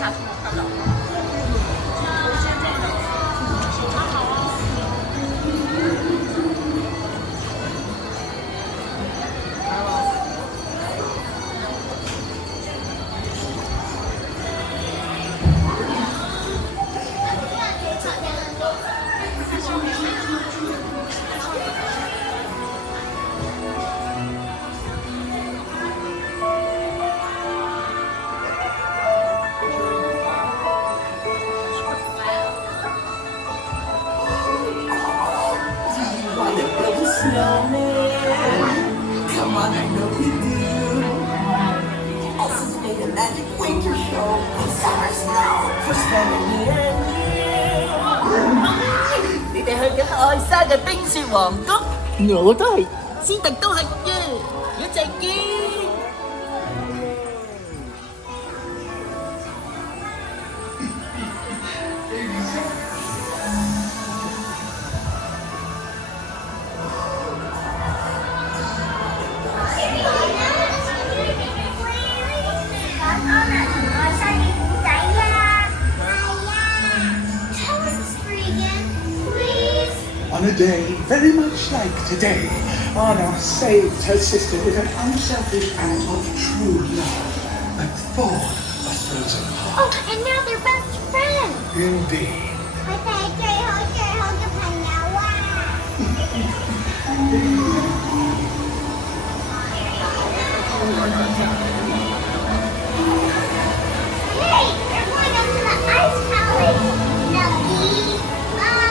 下去拍照。Come on, I know you do. Elsa's made a magic winter show with summer snow for spending me and you. 你哋去緊愛莎嘅冰雪王國，我都係，斯特都係嘅，一齊見。On a day very much like today, Anna saved her sister with an unselfish act of true love, but for a frozen heart. Oh, and now they're best friends. Indeed. 佢哋係最好嘅朋友啊！Hey, we're going up to the ice palace. Lucky, bye.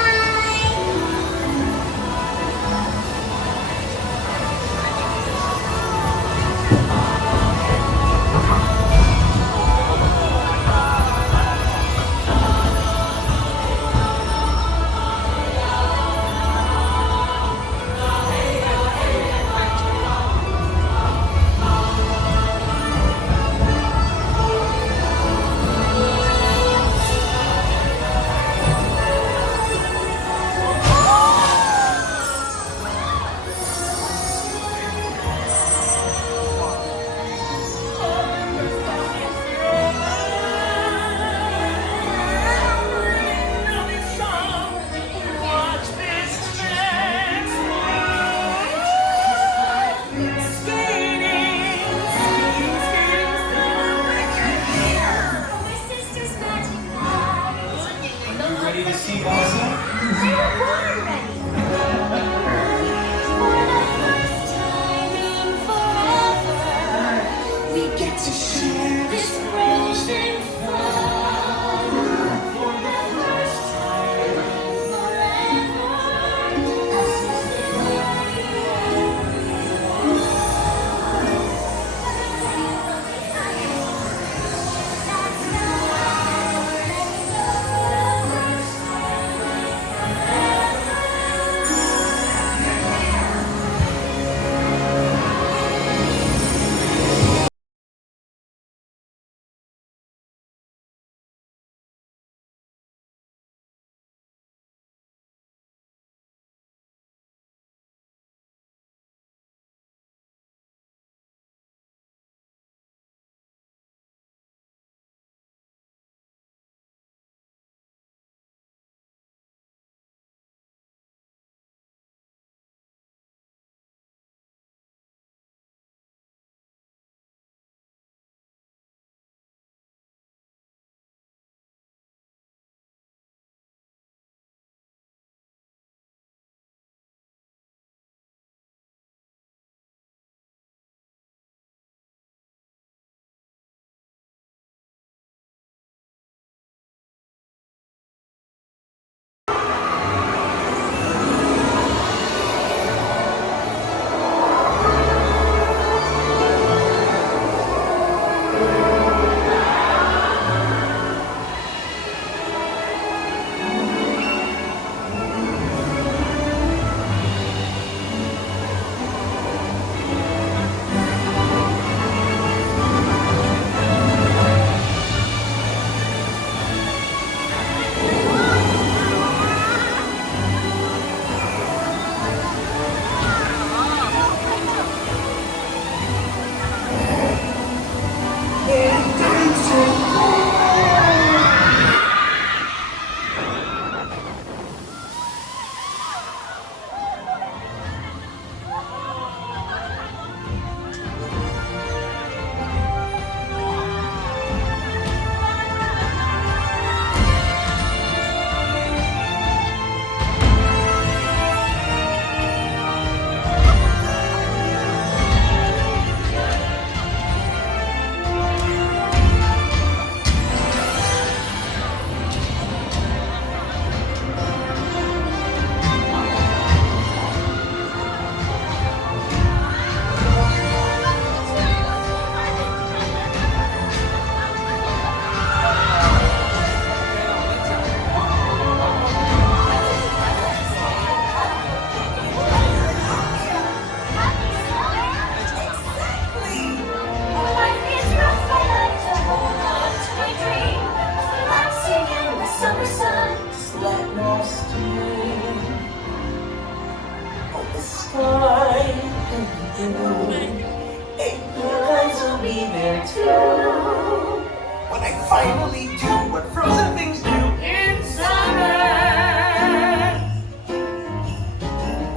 Hey, you guys will be there too. When I finally do what frozen things do in summer.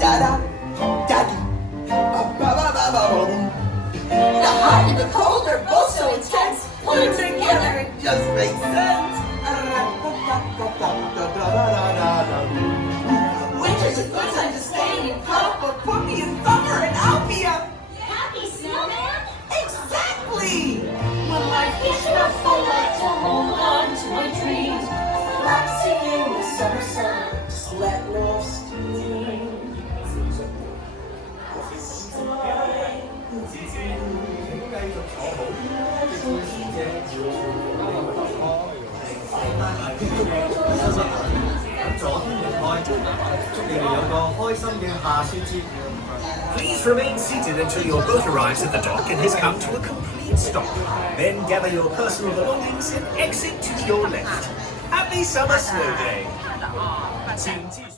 Da-da, da-dee, ba-ba-ba-ba-boom. The hot and the cold are both so intense. Put them together, it just makes sense. Winter's a good time to stay in cuddle, but put me in summer and I'll be a Happy snowman? exactly. When life is rough, I like to hold on to my dreams. Relaxing in the summer sun, just let loose steam. Please remain seated until your boat arrives at the dock and has come to a complete stop. Then gather your personal belongings and exit to your left. Happy summer snow day. 请继续